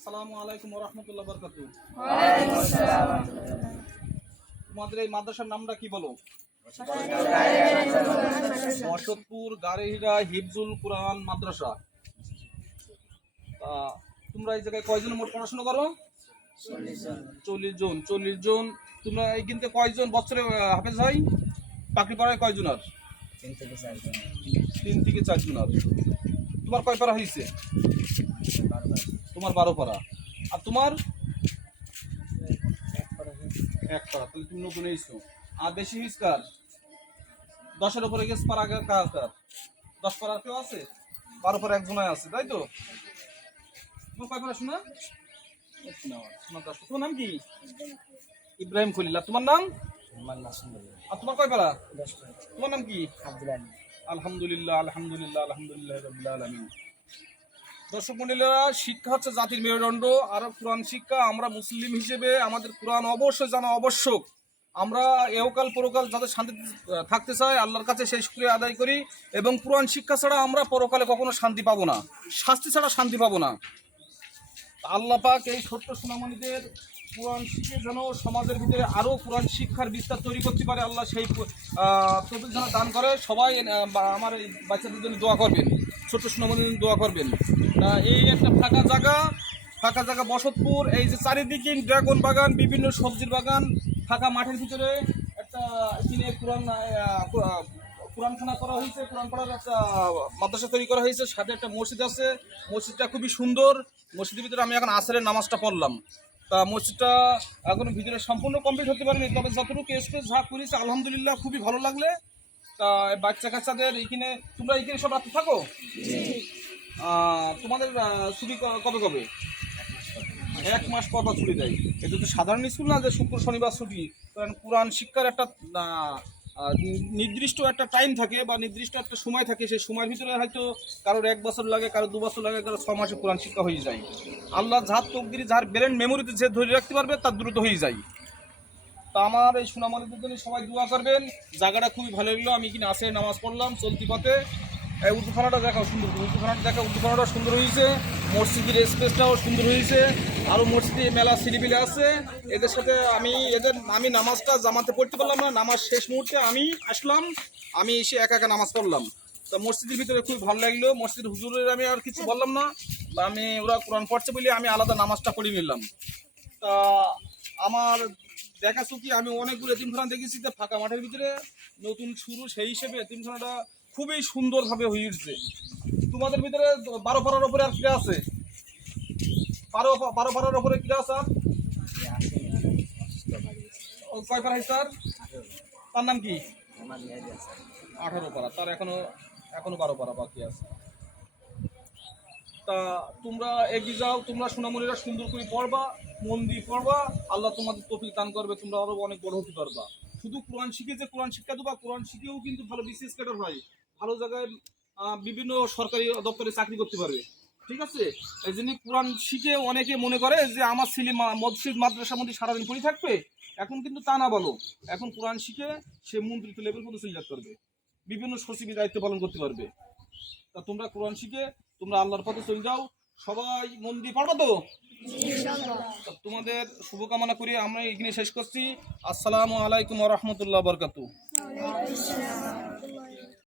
আসসালামু আলাইকুম রহমতুল্লাহ বরকাত তোমাদের এই মাদ্রাসার নামটা কি বলো? বসতপুর গাড়িহিরা হিফজুল কোরআন মাদ্রাসা। তা তোমরা এই জায়গায় কয়জন মোট পড়াশোনা করো? চল্লিশ জন। চল্লিশ জন। তোমরা এই কিন্তু কয়জন বছরে হাফেজ হয় পাকড়ি পাড়ায় কয়জন আর তিন থেকে চারজন। আর তোমার কয় পাড়া হয়েছে তোমার বারো পাড়া। আর তোমার? এক এক পাড়া তাহলে তুমি নতুন এসছো। আর কার? দশের উপরে গেছ পাড়া কার কার দশ পাড়া কেউ আছে? বারো পাড়া একজনায় আছে তাই তো? তোমার কয় পাড়া শোনা তোমার নাম কি? ইব্রাহিম খলিল্লাহ তোমার নাম? আর তোমার কয় করে তোমার নাম কি? আলহামদুলিল্লাহ আলহামদুলিল্লাহ আলহামদুলিল্লাহ রবিল আলমিন। দর্শক মন্ডলীরা, শিক্ষা হচ্ছে জাতির মেরুদণ্ড। আর কোরআন শিক্ষা আমরা মুসলিম হিসেবে আমাদের কোরআন অবশ্যই জানা আবশ্যক। আমরা এহকাল পরকাল যাতে শান্তি থাকতে চাই, আল্লাহর কাছে সেই শুক্রিয়া আদায় করি। এবং কোরআন শিক্ষা ছাড়া আমরা পরকালে কখনো শান্তি পাবো না। শাস্তি ছাড়া শান্তি পাবো না। আল্লাহ পাক এই ছোট্ট সোনামণিদের কোরআন শিখে যেন সমাজের ভিতরে আরও কোরআন শিক্ষার বিস্তার তৈরি করতে পারে, আল্লাহ সেই তৌফিক যেন দান করে। সবাই আমার বাচ্চাদের জন্য দোয়া করবেন, ছোট্ট সোনামণির জন্য দোয়া করবেন। এই একটা ফাঁকা জায়গা ফাঁকা জায়গা বসতপুর, এই যে চারিদিকে ড্রাগন বাগান, বিভিন্ন সবজির বাগান, ফাঁকা মাঠের ভিতরে একটা কিনে কোরআন কোরআনখানা করা হয়েছে কোরআন পড়ার একটা মাদ্রাসা তৈরি করা হয়েছে, সাথে একটা মসজিদ আছে। মসজিদটা খুবই সুন্দর, মসজিদের ভিতরে আমি এখন আসরের নামাজটা পড়লাম। তা মসজিদটা এখনও ভিতরে সম্পূর্ণ কমপ্লিট হতে পারেনি। তবে যতটুকু স্পেস যা করেছে আলহামদুলিল্লাহ খুবই ভালো লাগলে। তা বাচ্চা কাচ্চাদের এইখানে তোমরা এইখানে সব রাত্রে থাকো? তোমাদের ছুটি কবে কবে? এক মাস পর পর ছুটি দেয়। এটা তো সাধারণ স্কুল না যে শুক্র শনিবার ছুটি? কারণ কোরআন শিক্ষার একটা নির্দিষ্ট একটা টাইম থাকে বা নির্দিষ্ট একটা সময় থাকে, সেই সময়ের ভিতরে হয়তো কারোর এক বছর লাগে কারও দু বছর লাগে কারও ছ মাসে কোরআন শিক্ষা হয়ে যায়। আল্লাহ যার তকদিরি, যার ব্রেন মেমোরিতে যে ধরে রাখতে পারবে, তার দ্রুত হয়ে যায়। তা আমার এই সুনামালিদের জন্য সবাই দোয়া করবেন। জায়গাটা খুবই ভালো লাগল। আমি কিনা আসে নামাজ পড়লাম, চলতি পথে। এই উর্দুখানাটা দেখাও সুন্দর উর্দুখানাটা দেখা উর্দুখানাটা সুন্দর হয়েছে। মসজিদের স্পেসটাও সুন্দর হয়েছে। আরও মসজিদে মেলা সিলিবিলে আছে। এদের সাথে আমি, এদের, আমি নামাজটা জামাতে পড়তে পারলাম না। নামাজ শেষ মুহূর্তে আমি আসলাম। আমি এসে একা একা নামাজ পড়লাম। তো মসজিদের ভিতরে খুব ভালো লাগল। মসজিদ হুজুরের আমি আর কিছু বললাম না। বা আমি, ওরা কোরআন পড়ছে বলে আমি আলাদা নামাজটা পড়ে নিলাম। তা আমার দেখা কি আমি অনেকগুলো এতিমখানা দেখেছি ফাঁকা মাঠের ভিতরে। নতুন শুরু সেই হিসেবে এতিমখানাটা খুবই সুন্দরভাবে হয়ে উঠছে। তোমাদের ভিতরে বারো পাড়ার ওপরে আর ক্রীড়া আছে? বারো বারো পাড়ার ওপরে ক্রীড়া আছে কয় পাড়া স্যার? তার নাম কি? আঠারো পাড়া। তার এখনও এখনও বারো পাড়া বাকি আছে। তা তোমরা এগিয়ে যাও, তোমরা সোনামণিরা সুন্দর করে পড়বা, মন দিয়ে পড়বা, আল্লাহ তোমাদের তফিক দান করবে, তোমরা আরও অনেক বড় হতে পারবা। শুধু কোরআন শিখে যে কোরআন শিক্ষা দেবা, কোরআন শিখেও কিন্তু ভালো বিসিএস ক্যাডার হয়। ভালো জায়গায় বিভিন্ন সরকারি দপ্তরে চাকরি করতে পারবে। ঠিক আছে? এই জন্য কোরআন শিখে অনেকে মনে করে যে আমার ছেলে মসজিদ মাদ্রাসার মধ্যে সারাদিন পড়ে থাকবে? এখন কিন্তু তা না বলো। এখন কোরআন শিখে সে মন্ত্রিত্ব লেভেল পর্যন্ত চলে যেতে পারবে। বিভিন্ন সচিবের দায়িত্ব পালন করতে পারবে। তা তোমরা কোরআন শিখে তোমরা আল্লাহর পথে চলে যাও। সবাই মন দিয়ে তো? তোমাদের শুভকামনা করি আমরা এখানে শেষ করছি। আসসালামু আলাইকুম রহমতুল্লাহ বরকাতু